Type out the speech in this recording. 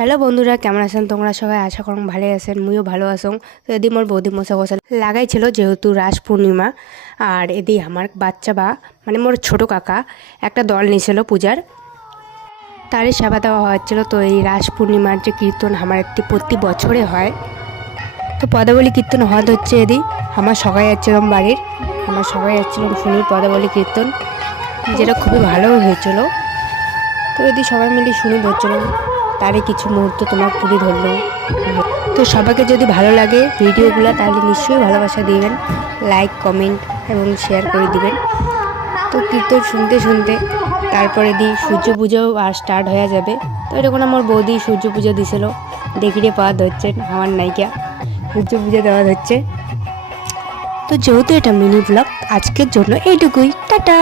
Hello বন্ধুরা, কেমন আছেন তোমরা সবাই? আশা করুন ভালো আছেন, মুইও ভালো আছো। তো এদি মোর বৌদি মশা গোসা লাগাইছিল যেহেতু রাস পূর্ণিমা। আর এদি আমার বাচ্চা বা মানে মোর ছোট কাকা একটা দল নিয়েছিল পূজার, তারই সেবা দেওয়া হচ্ছিল। তো এই রাস পূর্ণিমার যে কীর্তন আমার একটি প্রতি বছরে হয়, তো পদাবলী কীর্তন হওয়া হচ্ছে এদি আমার সবাই যাচ্ছিলাম বাড়ির, আমার সবাই যাচ্ছিলাম শুনি পদাবলী কীর্তন, যেটা খুবই ভালো হয়েছিল। তো এদি সবাই মিলে শুনি ধরছিলাম, তারই কিছু মুহূর্ত তোমার তুলে ধরলো। তো সবাইকে যদি ভালো লাগে ভিডিওগুলো তাহলে নিশ্চয়ই ভালোবাসা দিবেন, লাইক কমেন্ট এবং শেয়ার করে দিবেন। তো কীর্তন শুনতে শুনতে তারপরে সূর্য পুজোও আর স্টার্ট হয়ে যাবে। তো এরকম আমার বৌদি সূর্য পুজো দিছিল, দেখিয়ে পাওয়া ধরছেন আমার নায়িকা সূর্য পুজো দেওয়া হচ্ছে। তো যেহেতু এটা মিনি ব্লগ, আজকের জন্য এইটুকুই, টাটা।